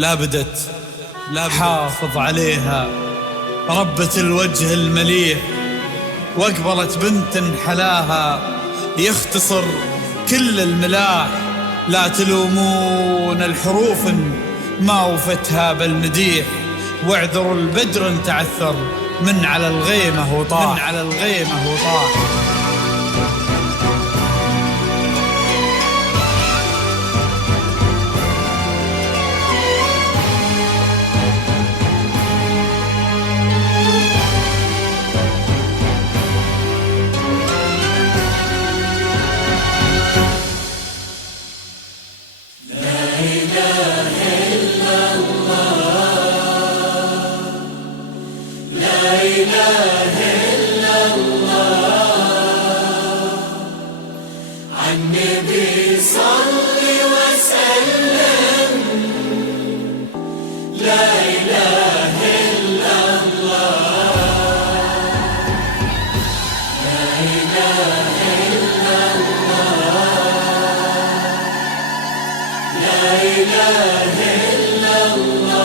لابدت حافظ عليها ربة الوجه المليح، واقبلت بنت حلاها يختصر كل الملاح. لا تلومون الحروف ما وفتها بالمديح، واعذروا البدر تعثر من على الغيمة وطاح. عالنبي صل وسلم. لا إله إلا الله، لا إله إلا الله، لا إله إلا الله.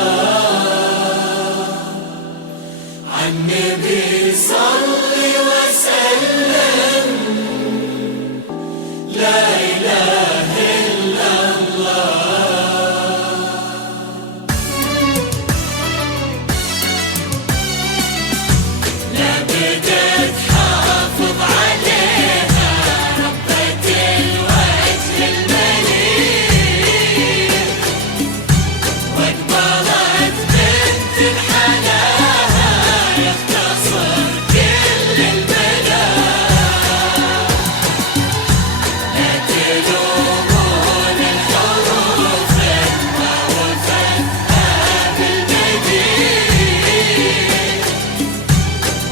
عالنبي صل وسلم. لا إله إلا الله. لابد تحافظ عليها ربة الوجه المليح، واقبلت بنت حلاها يختصر كل الملاح. لا تلومون الحروف ما وفتها بالمديح،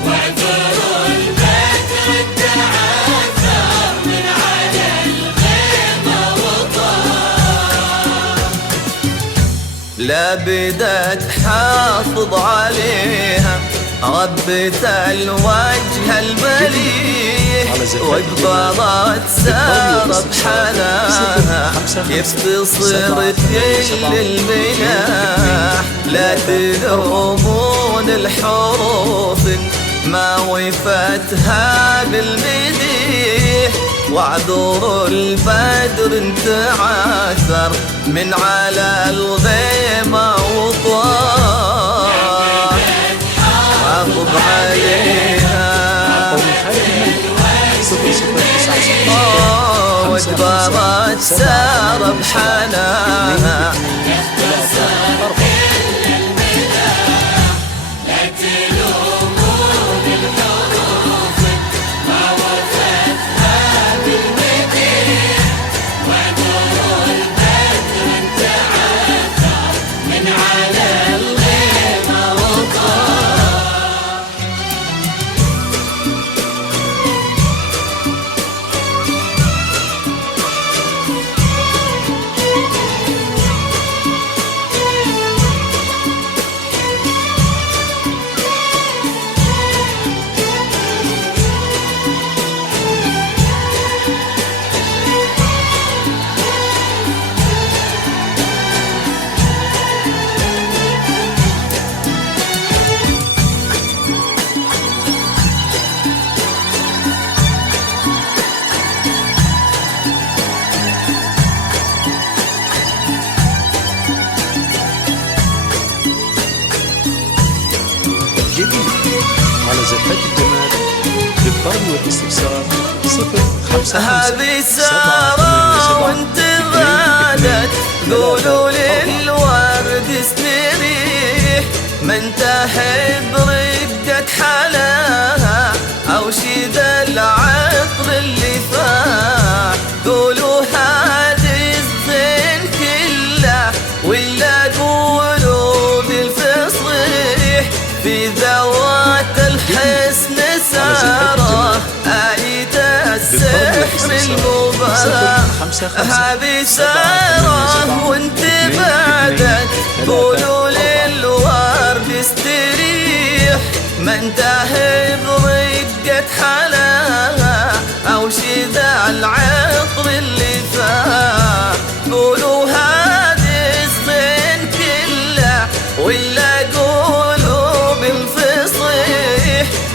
واعذروا البدر تعثر من على الغيمة وطار. لابد تحافظ عليها ربة الوجه المليح، واقبلت سار بحناها يختصر كل الملاح. لا تلومون الحروف ما وفتها بالمديح، واعذروا البدر تعثر من على الغيمة وطار. حافظ عليها واقبلت سار بحناها. لا تلومون الحروف ما وفتها بالمديح، واعذروا البدر تعثر من على الغيمة وطار. جديد على زفات الجمال للطلب والاستفسار 055 هذه سارة وانت بعدت قولوا للورد استريح، ما انتهى برقة حلاها او شي ذا العطر اللي فاح. قولوا هذه الزين كله ولا قولوا بالفصيح، في ذوات الحسن سارة آية السحر المباح. هذه سارة وانت بعدت قولوا للورد استريح، ما انتهى برقة حلاها او شي ذا العطر اللي فاح. قولوا هذه الزين كله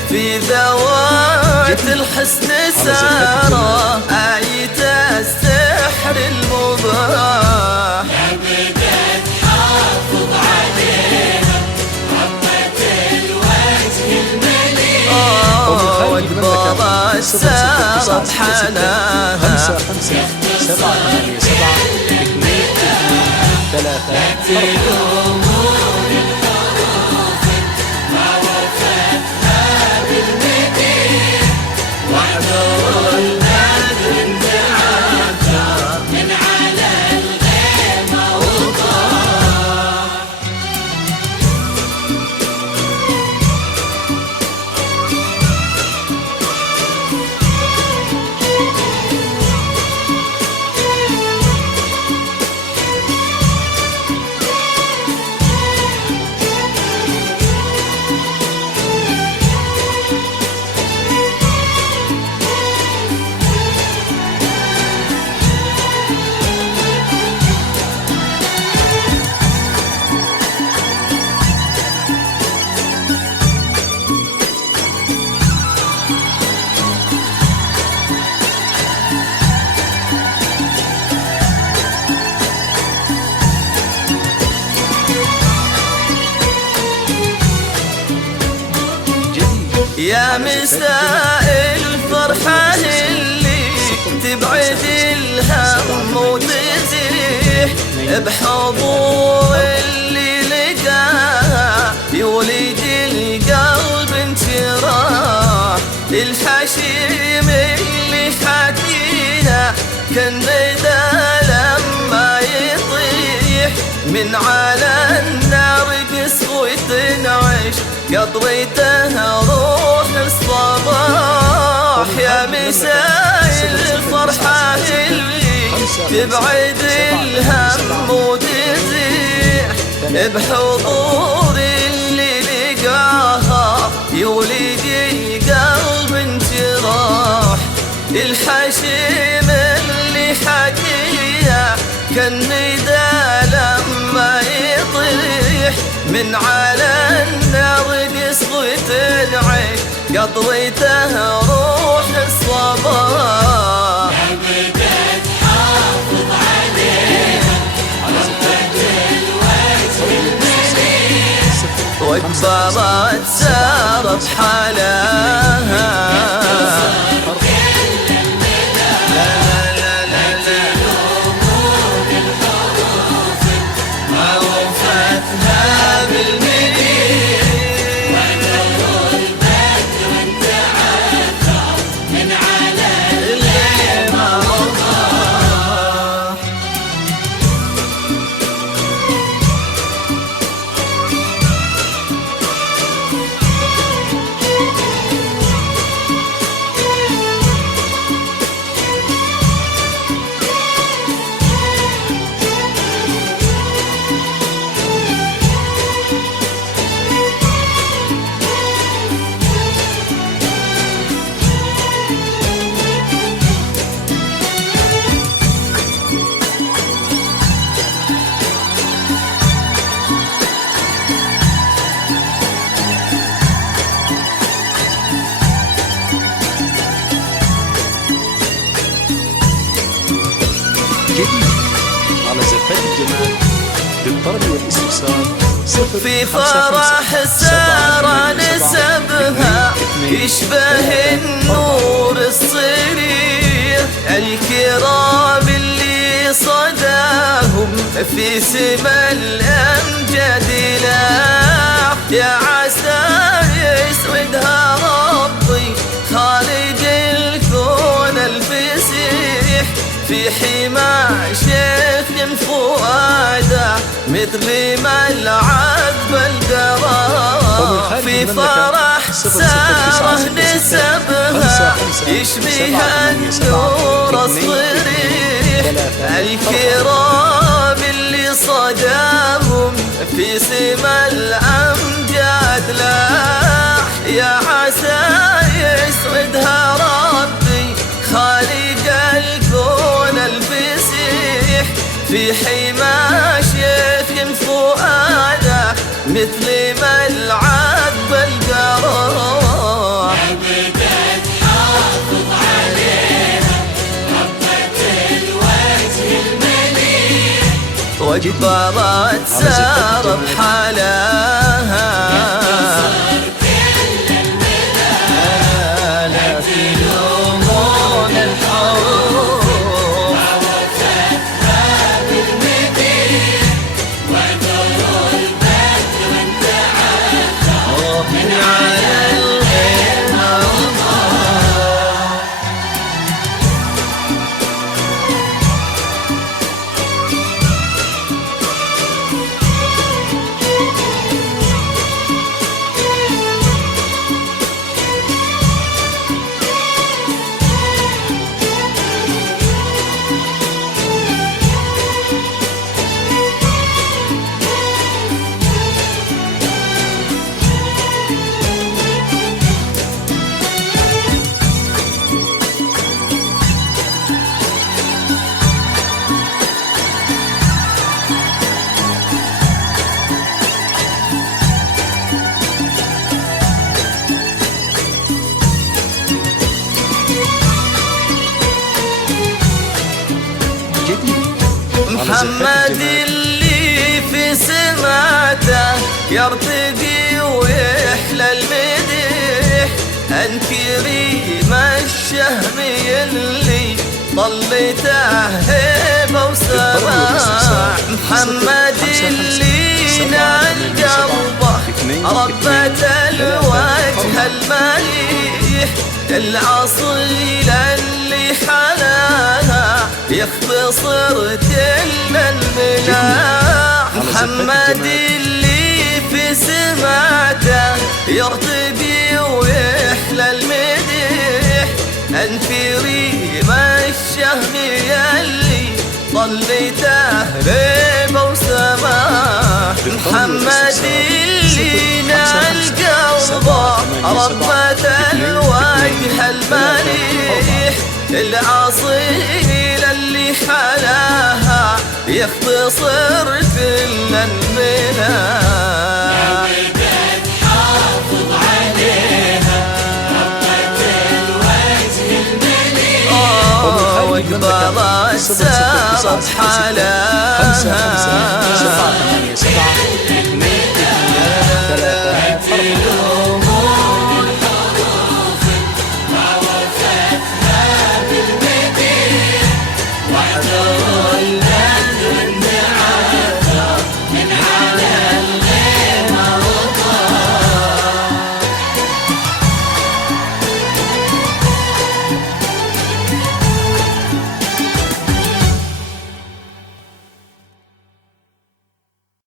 في ذوات الحسن سارة آية السحر المباح أبدا تحافظ عليها ربة الوجه المليح واقبضت سارة بحناها 5 5 7 8 7 2 3 4 يا مساء الفرحة اللي تبعد الهم وتزيح بحضور اللي لقاها يولد القلب انشراح الحشيم اللي حكيها كان ندى لما يطيح من على النار قسوة تنعش قطريتها روح الصباح يا مساء الفرحة اللي تبعد الهم وتزيح بحضور اللي لقاها يولد القلب انشراح الحشيم اللي حكيها كان ندى لما يطيح من على النار قسوة العين قطريتها روح الصباح أبدا تحافظ عليها ربة الوجه المليح واكبرت سارة بحلاها جديد على زفات الجمال بالطرب والاستفسار في فرح سارة نسبها يشبه النور الصريح الكرام اللي صداهم في سما الأمجاد لاح يا عسى يسودها ربي خالق الكون الفسيح في حمى شيخ فؤاده مثل ما العذب القرار في فرح ساره نسبها يشبه النور الصريح الكرام اللي صداهم في سما الأمجاد لاح يا عسى يسعدها ربي خالق الكون الفسيح في حمى شيخ فؤاده مثل ما العذب القرار واقبلت سار بحالها لا تلومون الحروف من على الغيمة محمد اللي في سماته يرتدي ويحلى المديح، الكريم الشهمي اللي طلته هيبة وسماح. محمد اللي نال قلبه ربة الوجه المليح، الأصيل اللي حلاها يختصر كل الملاح. محمد اللي في سماته يرتدي ويحلى المديح، الكريم الشهمي اللي طلته هيبة وسماح. محمد اللي نال قلبه ربة الوجه المليح، الأصيل اللي حلاها يختصر كل المناح. حافظ عليها ربة الوجه المليح، واقبلت سار بحالها